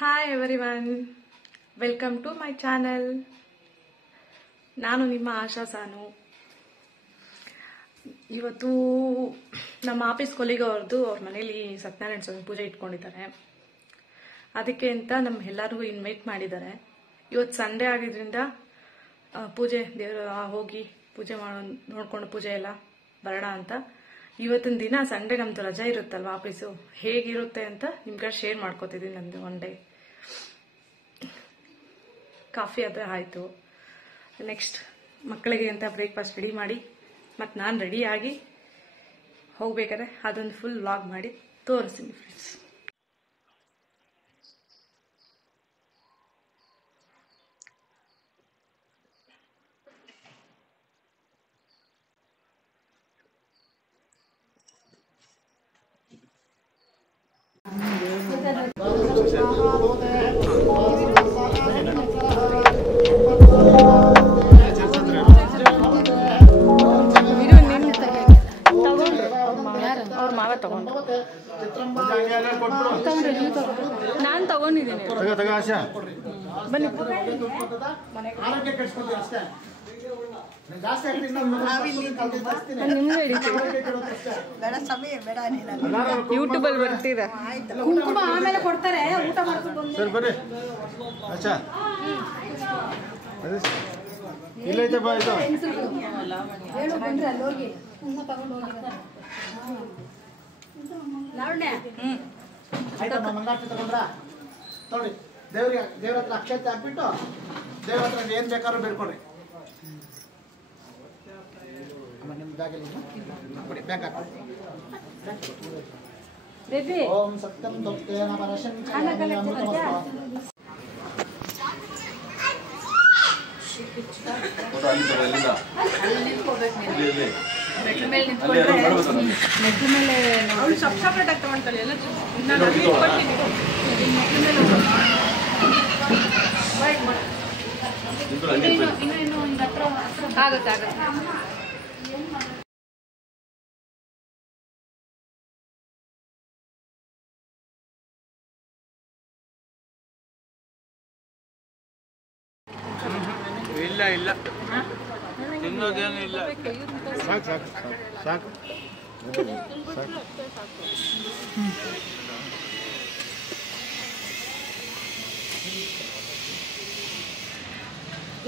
Hi everyone, welcome to my channel. ನಾನು ನಿಮ್ಮ ಆಶಾ ಸಾನು. ಇವತ್ತು ನಮ್ಮ ಆಫೀಸ್ ಕೊಲಿಗ ಅವ್ರದ್ದು ಅವ್ರ ಮನೇಲಿ ಸತ್ಯನಾರಾಯಣ ಸ್ವಾಮಿ ಪೂಜೆ ಇಟ್ಕೊಂಡಿದ್ದಾರೆ. ಅದಕ್ಕೆ ಅಂತ ನಮ್ಮ ಎಲ್ಲರಿಗೂ ಇನ್ವೈಟ್ ಮಾಡಿದ್ದಾರೆ. ಇವತ್ತು ಸಂಡೇ ಆಗಿದ್ರಿಂದ ಪೂಜೆ ದೇವರ ಹೋಗಿ ಪೂಜೆ ನೋಡ್ಕೊಂಡು ಪೂಜೆ ಎಲ್ಲ ಬರೋಣ ಅಂತ. ಇವತ್ತಿನ ದಿನ ಸಂಡೇ ನಮ್ದು ರಜೆ ಇರುತ್ತಲ್ವ ಆಫೀಸು, ಹೇಗಿರುತ್ತೆ ಅಂತ ನಿಮ್ಗೆ ಶೇರ್ ಮಾಡ್ಕೋತಿದ್ದೀನಿ. ನಂದು ಒನ್ ಡೇ ಕಾಫಿ ಆದರೆ ಆಯಿತು. ನೆಕ್ಸ್ಟ್ ಮಕ್ಕಳಿಗೆ ಅಂತ ಬ್ರೇಕ್ಫಾಸ್ಟ್ ರೆಡಿ ಮಾಡಿ ಮತ್ತು ನಾನು ರೆಡಿಯಾಗಿ ಹೋಗ್ಬೇಕಾದ್ರೆ ಅದೊಂದು ಫುಲ್ ವ್ಲಾಗ್ ಮಾಡಿ ತೋರಿಸ್ತೀನಿ ಫ್ರೆಂಡ್ಸ್. ಅವ್ರ ಮಾವ ತಗೊಂಡ್ರು, ನಾನು ತಗೊಂಡಿದ್ದೀನಿ. ಬನ್ನಿ ನಿಮ್ಗೆ ಯೂಟ್ಯೂಬಲ್ಲಿ ಬರ್ತೀರಾ? ಕುಂಕುಮ ಆಮೇಲೆ ಕೊಡ್ತಾರೆ, ಊಟ ಮಾಡ್ಕೊಂಡು ಹೋಗಿ ಕುಂಕುಮ ತಗೊಂಡು ನೋಡಿ. ದೇವ್ರ ಹತ್ರ ಅಕ್ಷತೆ ಹಾಕ್ಬಿಟ್ಟು ದೇವ್ರ ಹತ್ರ ಏನ್ ಬೇಕಾದ್ರೂ ಬೇಡ್ಕೊಡ್ರಿ. ನಿಮ್ ಬ್ಯಾಗ್ ಹಾಕಿ. ಓಂ ಸತ್ಯಂ ತೋಪ್ತೇನ ಸಪ್ರೇಟ್ ಆಗಿ ತಗೊಂಡ್ತಾರೆ ಎಲ್ಲ. ಆಗುತ್ತೆ ಇಲ್ಲ ಇಲ್ಲ ತಿನ್ನೋದೇನು ಇಲ್ಲ. ಸಾಕು ಸಾಕು ಸಾಕು ಸಾಕು.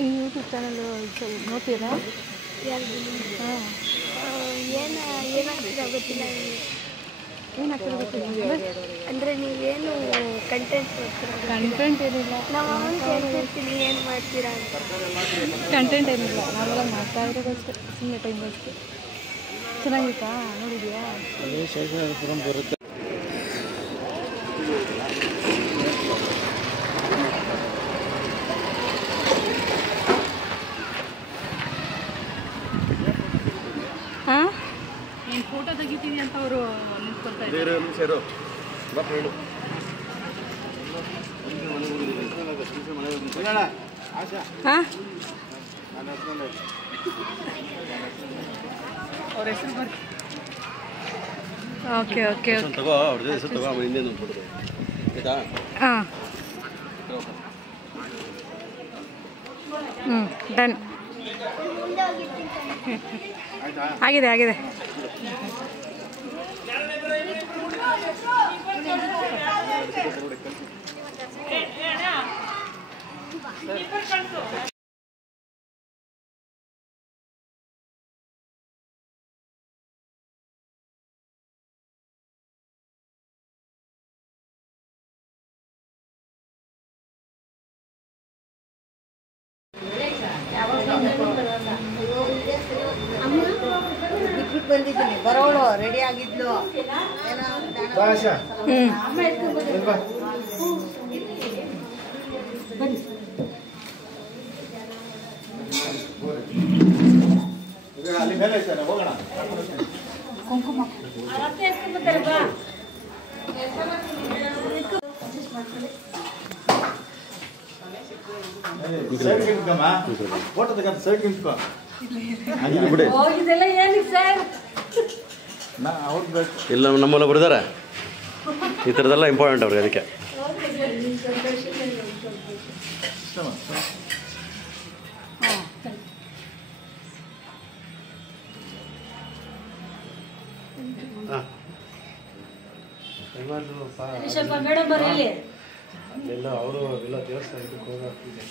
ಈ ಯೂಟ್ಯೂಬ್ ಚಾನಲ್ ನೋಡ್ತೀರಾ? ಏನಾಗ್ತಿದೆ ಗೊತ್ತಿಲ್ಲ. ಏನಾಗ್ತದೆ ಗೊತ್ತಿಲ್ಲ ಅಂದರೆ ನೀವೇನು ಕಂಟೆಂಟ್ ಕಂಟೆಂಟ್ ಏನಿಲ್ಲ. ನಾವು ಕೇಳ್ತಿರ್ತೀನಿ ಏನು ಮಾಡ್ತೀರಾ ಅಂತ. ಕಂಟೆಂಟ್ ಏನಿಲ್ಲ, ನಾವೆಲ್ಲ ಮಾಡ್ತಾ ಇರೋದಷ್ಟೇ, ಸುಮ್ಮನೆ ಟೈಮ್ ಅಷ್ಟೇ. ಚೆನ್ನಾಗಿತ್ತಾ? ನೋಡಿದ್ಯಾ? ಬರುತ್ತೆ. ಹಾಂ, ನೀನು ಫೋಟೋ ತೆಗಿತೀನಿ ಅಂತ ಅವರು ನಿಂತ್ಕೊಳ್ತಾ ಇದ್ದಾರೆ. ಹಾಂ, ಅವ್ರ ಹೆಸರು ಬರ್ರಿ. Okay okay okay. ಹಾಂ, ಡನ್. ಆಗಿದೆ ಆಗಿದೆ. ಬಂದಿದ್ದೀನಿ, ಬರೋಳು ರೆಡಿ ಆಗಿದ್ಲು. ಅಲ್ಲಿ ಮೇಲೆ ಹೋಗೋಣ. ಕುಂಕುಮ ಫೋಟೋ ತಗೊಂಡು ಸೈಡ್ ನಿಂತ್ಕೋ. ಇದೆಲ್ಲ ಏನಿದೆ ಸರ್? ಇಲ್ಲ ನಮ್ಮಲ್ಲ ಬರ್ದಾರ ಈ ಥರದ್ದೆಲ್ಲ ಇಂಪಾರ್ಟೆಂಟ್ ಅವ್ರಿಗೆ. ಅದಕ್ಕೆ ಸ್ವಲ್ಪ ಮೇಡಮ್ ಬರ್ರಿ ಇಲ್ಲಿ. ಅಲ್ಲೆಲ್ಲ ಅವರು ಎಲ್ಲ ದೇವಸ್ಥಾನ ಇದಕ್ಕೆ ಹೋಗಾಗ್ತಿದೆ.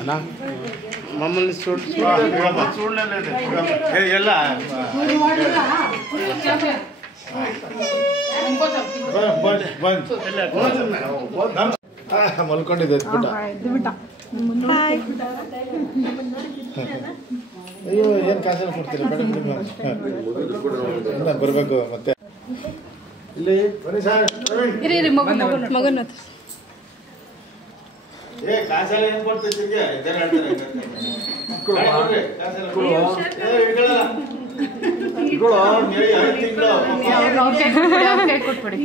ಅಣ್ಣ ಮಮ್ಮಲ್ನಿ ಎಲ್ಲ ಮಲ್ಕೊಂಡಿದ್ದೆ ಅಯ್ಯೋ ಏನು ಕಾಸಲ್ಲಿ ಕೊಡ್ತೀರಿ ಬೇಡ ಬರಬೇಕು ಮತ್ತೆ ಇಲ್ಲಿ ಬನ್ನಿ ಸರ್ ಮಗನ ಏ ಕಾಸೆಲ್ಲ ಏನು ಕೊಡ್ತೀವಿ ಇದ್ದಾರೆ ಕೊಟ್ಬಿಡಿ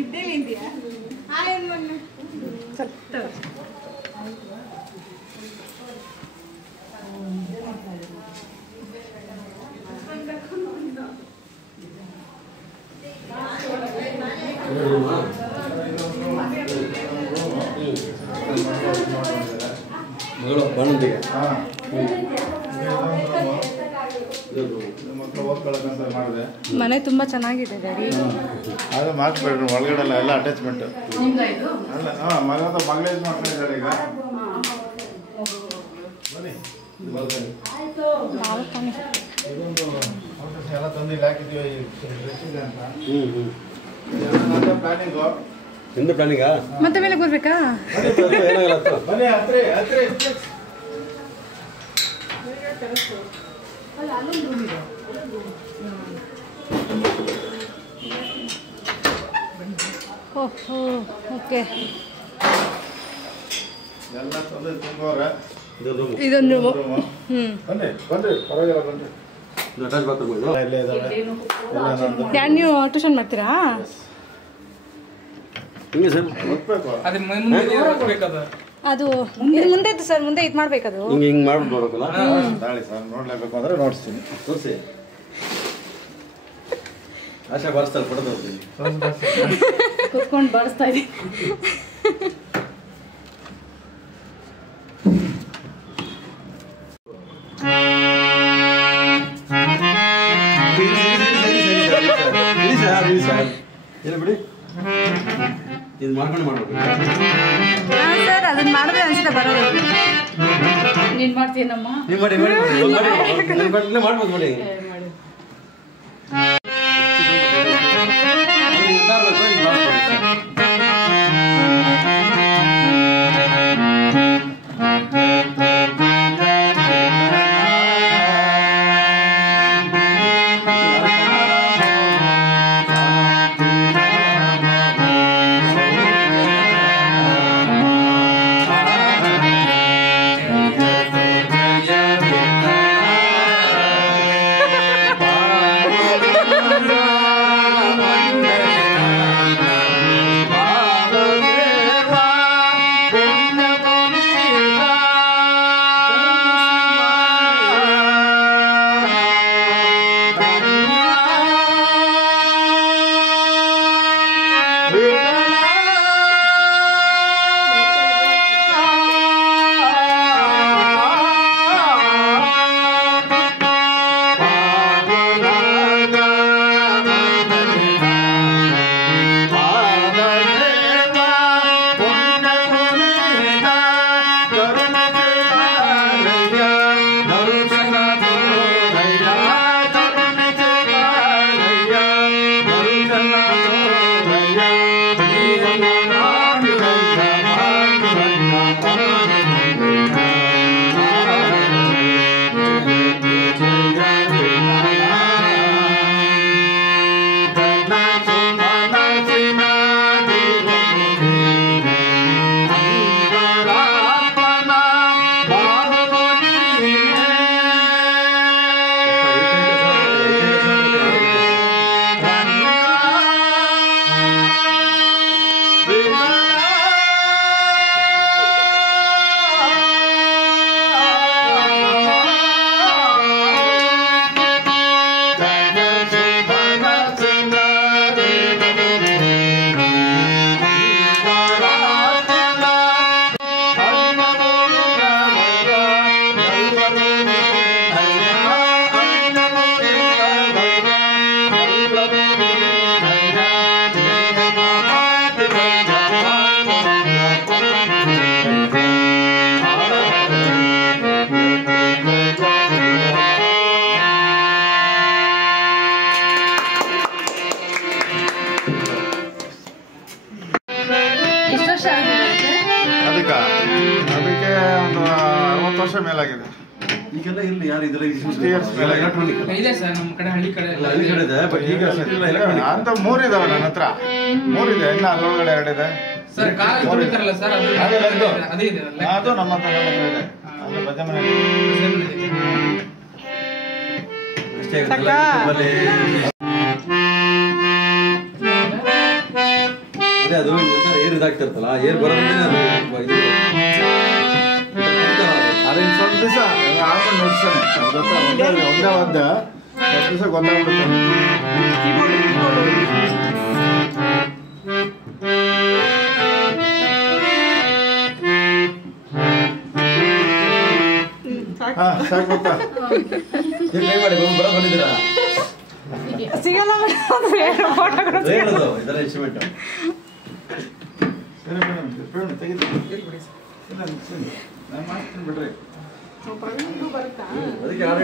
ಬಣ್ಣದಿಗೆ ಮಕ್ಕಳು ಓದ್ಕೊಳ್ಳೋಕ್ಕಂತ ಮಾಡಿದೆ. ಮನೆ ತುಂಬಾ ಚೆನ್ನಾಗಿದೆ ಡ್ಯಾಡಿ. ಅದು ಮಾಸ್ಟರ್ ಬೆಡ್ರೂಮ್ ಒಳಗಡೆ ಎಲ್ಲ ಅಟ್ಯಾಚ್ಮೆಂಟ್ ಅಲ್ಲ. ಹಾಂ ಮಗಳೇಜ್ ಮಾಡ್ಕೊಂಡಿದ್ದಾರೆ ಈಗ. ಬನ್ನಿ ಇದೊಂದು ಎಲ್ಲ ತಂದು ಇಲ್ಲಿ ಹಾಕಿದ್ದೀವಿ ಅಂತ ಪ್ಲಾನಿಂಗು. ನಿಂದು ಪ್ಲಾನಿಂಗಾ? ಮತ್ತೆ ಮೇಲೆ ಬರ್ಬೇಕಾ? ಬನ್ನಿ ಹತ್ರಿ ಹತ್ರಿ. ಓಹೋ ಓಕೆ. ಎಲ್ಲ ತಂದು ತುಂಬೋರೆ ಇದೊಂದು ಬನ್ನಿ ಬನ್ರಿ ಪರವಾಗಿಲ್ಲ ಬನ್ನಿ. ಅಟ್ಯಾಚ್ ಬಾತ್ರೂಮ್ ಇದು ಇಲ್ಲೇ ಇದಾವೆ ಎಲ್ಲ ನಂದು. ಯಾರು ನೀವು ಟ್ಯೂಷನ್ ಮಾಡ್ತೀರಾ? ಹಿಂಗೆ ಸರ್ ಒತ್ಬೇಕು. ಅದು ಇದು ಮುಂದೆ ಇತ್ತು ಸರ್, ಮುಂದೆ ಇದು ಮಾಡ್ಬೇಕದು. ಹಿಂಗೆ ಹಿಂಗೆ ಮಾಡ್ಬಿಟ್ಟು ಬರ್ಬೇಕಲ್ಲ. ತಾಳಿ ಸರ್ ನೋಡ್ಲೇಬೇಕು ಅಂದ್ರೆ ನೋಡಿಸ್ತೀನಿ. ತೋರಿಸಿ ಆಶಾ ಬಾರಿಸ್ತಾರೆ ಫೋಟೋ ತೋರಿಸ್ತೀನಿ. ಕುತ್ಕೊಂಡು ಬಾರಿಸ್ತಾ ಇದ್ದೀನಿ. ಏನು ಬಿಡಿ ಇದು ಮಾಡ್ಕೊಂಡು ಮಾಡ್ಬೇಕು. ಸರ್ ಅದನ್ನ ಮಾಡಿದ್ರೆ ಅನ್ಸುತ್ತೆ ಬರೋದು. ನೀನು ಮಾಡ್ತೀನಮ್ಮ? ನೀವು ಮಾಡಿ ಮಾಡ್ಬೋದು ಮಾಡಿ. ಈಗೆಲ್ಲ ಇಲ್ಲಿ ಯಾರು ಇದ್ರೆ electronic. ಇದೆ ಸರ್ ನಮ್ಮ ಕಡೆ ಹಳ್ಳಿ ಕಡೆ ಎಲ್ಲ ಹಳ್ಳಿ ಕಡೆ ಇದೆ ಬಟ್ ಈಗ ಅಷ್ಟಿಲ್ಲ electronic. ಅಂತ 3 ಇದಾವೆ ನನ್ನ ಹತ್ರ 3 ಇದೆ ಇನ್ನು ಅಲ್ಲೊಳಗಡೆ 2 ಇದೆ ಸರ್ ಕಾಲ್ ತುಳಿತಾರಲ್ಲ ಸರ್ ಅದು ಅದೇ ಇದೆ ಅದು ನಮ್ಮ ಹತ್ರ ಇದೆ ಅಲ್ಲಿ ಬಜೆ ಮನೆಯಲ್ಲಿ ಅಷ್ಟೇ ಆಗುತ್ತಲ್ಲ ಅದೇ ಅದು ಏರ್ ಇದಾಗ್ತಿರ್ತಲ್ಲ ಏರ್ ಬರೋದ್ರಿಂದ ಅದು ಅದು ಸ್ವಲ್ಪ ದಿವಸ ಆಮೇಲೆ ನೋಡ್ತಾನೆ ಒಂದೇ ಒದ್ದ ಸ್ವಲ್ಪ ದಿವಸ ಗೊತ್ತಾಗ್ಬಿಡುತ್ತೆ. ಸಾಕು ಗೊತ್ತಾ ಟ್ರೈ ಮಾಡಿ ಬರೋ ಬಂದಿದ್ದೀರಾ ಸಿಗಲ್ಲ ಹೇಳೋದು ಇದೆಲ್ಲ ಇನ್ಸ್ಟ್ರೂಮೆಂಟ್ ಸರಿ ಮೇಡಮ್ ತೆಗಿತು ಇಲ್ಲ ನಾನು ಮಾಡ್ತೀನಿ ಬಿಡ್ರಿ. ಅದಕ್ಕೆ ಯಾರು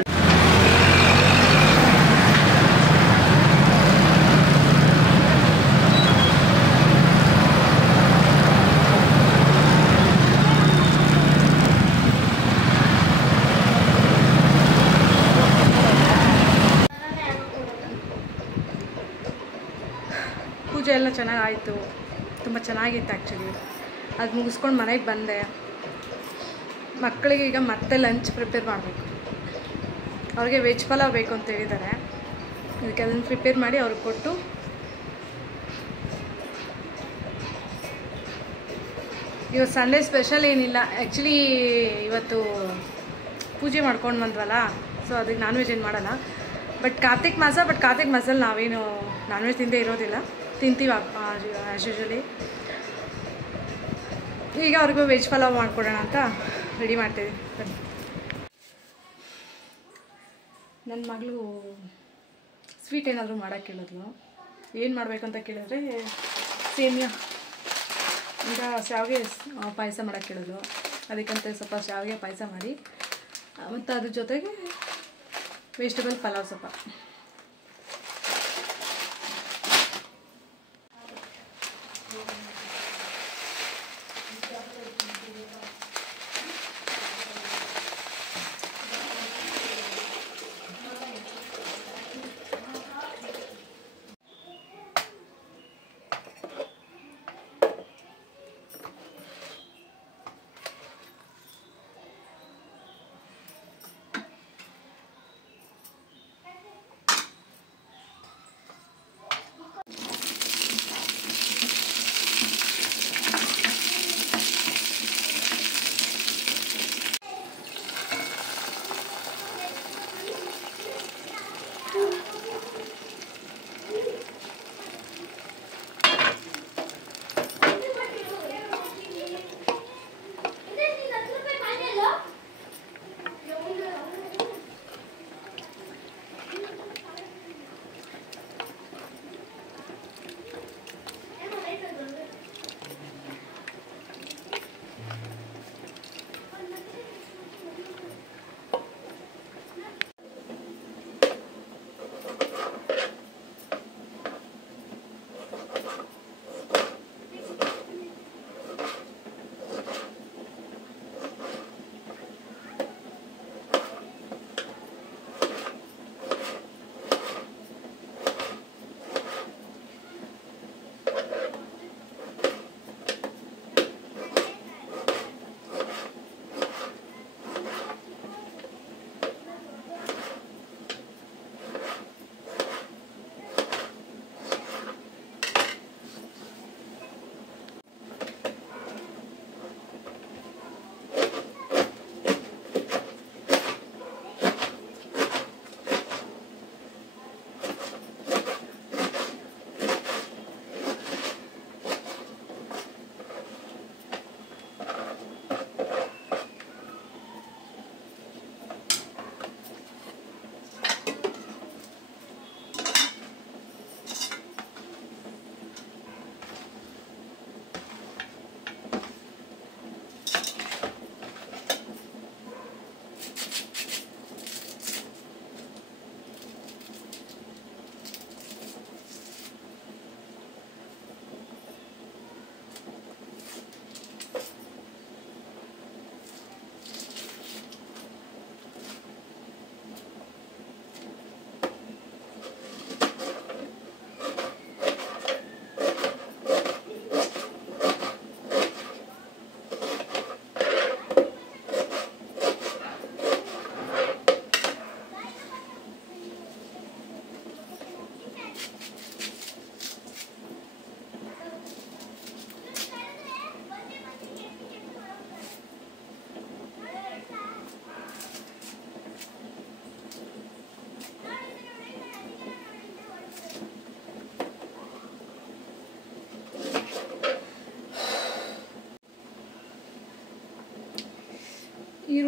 ಪೂಜೆ ಎಲ್ಲ ಚೆನ್ನಾಗಾಯಿತು, ತುಂಬ ಚೆನ್ನಾಗಿತ್ತು ಆ್ಯಕ್ಚುಲಿ. ಅದು ಮುಗಿಸ್ಕೊಂಡು ಮನೆಗೆ ಬಂದೆ. ಮಕ್ಕಳಿಗೆ ಈಗ ಮತ್ತೆ ಲಂಚ್ ಪ್ರಿಪೇರ್ ಮಾಡಬೇಕು. ಅವ್ರಿಗೆ ವೆಜ್ ಪಲಾವ್ ಬೇಕು ಅಂತ ಹೇಳಿದ್ದಾರೆ. ಇದಕ್ಕೆ ಅದನ್ನು ಪ್ರಿಪೇರ್ ಮಾಡಿ ಅವ್ರಿಗೆ ಕೊಟ್ಟು ಇವತ್ತು ಸಂಡೇ ಸ್ಪೆಷಲ್ ಏನಿಲ್ಲ ಆ್ಯಕ್ಚುಲಿ. ಇವತ್ತು ಪೂಜೆ ಮಾಡ್ಕೊಂಡು ಬಂದ್ವಲ್ಲ, ಸೊ ಅದಕ್ಕೆ ನಾನ್ ವೆಜ್ ಏನು ಮಾಡೋಲ್ಲ. ಬಟ್ ಕಾರ್ತಿಕ್ ಮಾಸಲ್ಲಿ ನಾವೇನು ನಾನ್ ವೆಜ್ ತಿಂದೇ ಇರೋದಿಲ್ಲ, ತಿಂತೀವಿ ಆ್ಯಸ್ ಯೂಶ್ವಲಿ. ಈಗ ಅವ್ರಿಗೂ ವೆಜ್ ಪಲಾವ್ ಮಾಡ್ಕೊಡೋಣ ಅಂತ ರೆಡಿ ಮಾಡ್ತೀವಿ. ನನ್ನ ಮಗಳು ಸ್ವೀಟ್ ಏನಾದರೂ ಮಾಡೋಕ್ಕೆ ಕೇಳಿದ್ಲು. ಏನು ಮಾಡಬೇಕಂತ ಕೇಳಿದ್ರೆ ಸೇಮಿಯಾ ಈಗ ಶಾವಿಗೆ ಪಾಯಸ ಮಾಡೋಕ್ಕೆ ಕೇಳಿದ್ಲು. ಅದಕ್ಕಂತ ಸ್ವಲ್ಪ ಶಾವಿಗೆ ಪಾಯಸ ಮಾಡಿ ಮತ್ತು ಅದ್ರ ಜೊತೆಗೆ ವೆಜಿಟೇಬಲ್ ಪಲಾವ್ ಸ್ವಲ್ಪ.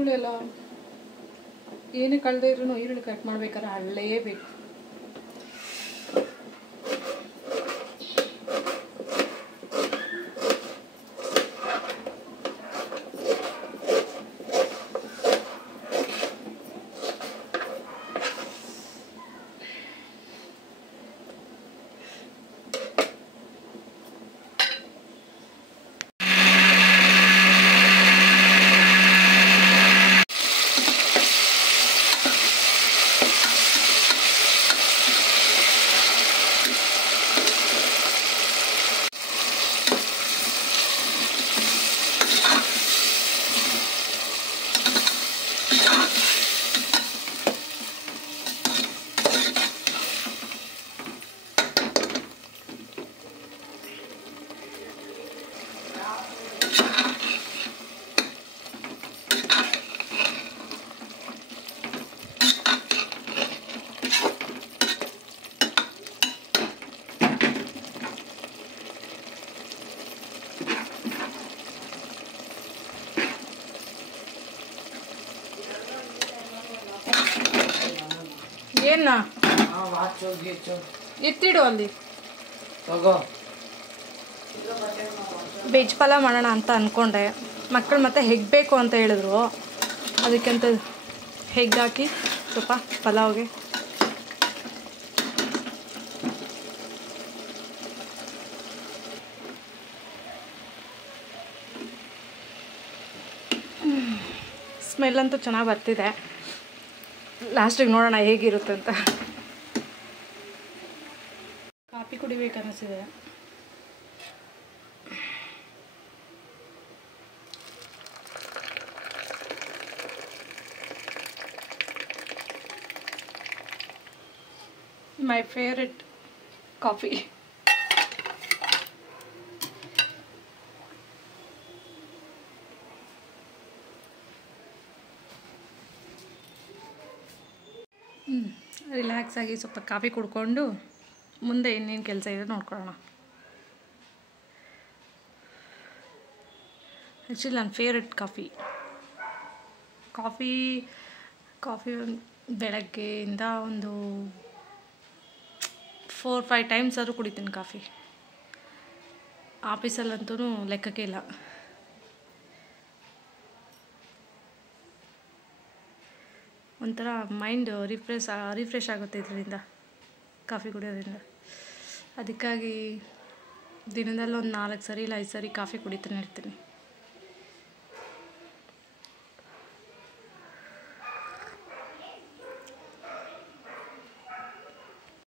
ಈರುಳ್ಳಿ ಎಲ್ಲ ಏನೇ ಕಳೆದೇ ಇದ್ರೂ ಈರುಳ್ಳಿ ಕಟ್ ಮಾಡ್ಬೇಕಾದ್ರೆ ಅಳ್ಳೇಬೇಕು. ಏನ ಎತ್ತಿಡು ಅಲ್ಲಿ. ವೆಜ್ ಪಲಾವ್ ಮಾಡೋಣ ಅಂತ ಅಂದ್ಕೊಂಡೆ. ಮಕ್ಕಳು ಮತ್ತೆ ಹೆಗ್ ಬೇಕು ಅಂತ ಹೇಳಿದ್ರು, ಅದಕ್ಕೆಂತ ಹೆಗ್ ಹಾಕಿ ಸ್ವಲ್ಪ ಪಲಾವ್ಗೆ ಸ್ಮೆಲ್ ಅಂತೂ ಚೆನ್ನಾಗಿ ಬರ್ತಿದೆ. ಲಾಸ್ಟಿಗೆ ನೋಡೋಣ ಹೇಗಿರುತ್ತೆ ಅಂತ. ಕಾಫಿ ಕುಡಿಬೇಕನ್ನಿಸಿದೆ. My favourite coffee. ರಿಲ್ಯಾಕ್ಸ್ ಆಗಿ ಸ್ವಲ್ಪ ಕಾಫಿ ಕುಡ್ಕೊಂಡು ಮುಂದೆ ಇನ್ನೇನು ಕೆಲಸ ಇದೆ ನೋಡ್ಕೊಳ್ಳೋಣ. ಆ್ಯಕ್ಚುಲಿ ನನ್ನ ಫೇವ್ರೆಟ್ ಕಾಫಿ ಬೆಳಗ್ಗೆಯಿಂದ ಒಂದು 4-5 ಟೈಮ್ಸ್ ಆದರೂ ಕುಡಿತೀನಿ ಕಾಫಿ. ಆಫೀಸಲ್ಲಂತೂ ಲೆಕ್ಕಕ್ಕೆ ಇಲ್ಲ. ಒಂಥರ ಮೈಂಡ್ ರಿಫ್ರೆಶ್ ಆಗುತ್ತೆ ಇದರಿಂದ, ಕಾಫಿ ಕುಡಿಯೋದ್ರಿಂದ. ಅದಕ್ಕಾಗಿ ದಿನದಲ್ಲಿ ಒಂದು 4 ಸರಿ ಇಲ್ಲ 5 ಸರಿ ಕಾಫಿ ಕುಡಿತಾನೆ ಇರ್ತೀನಿ.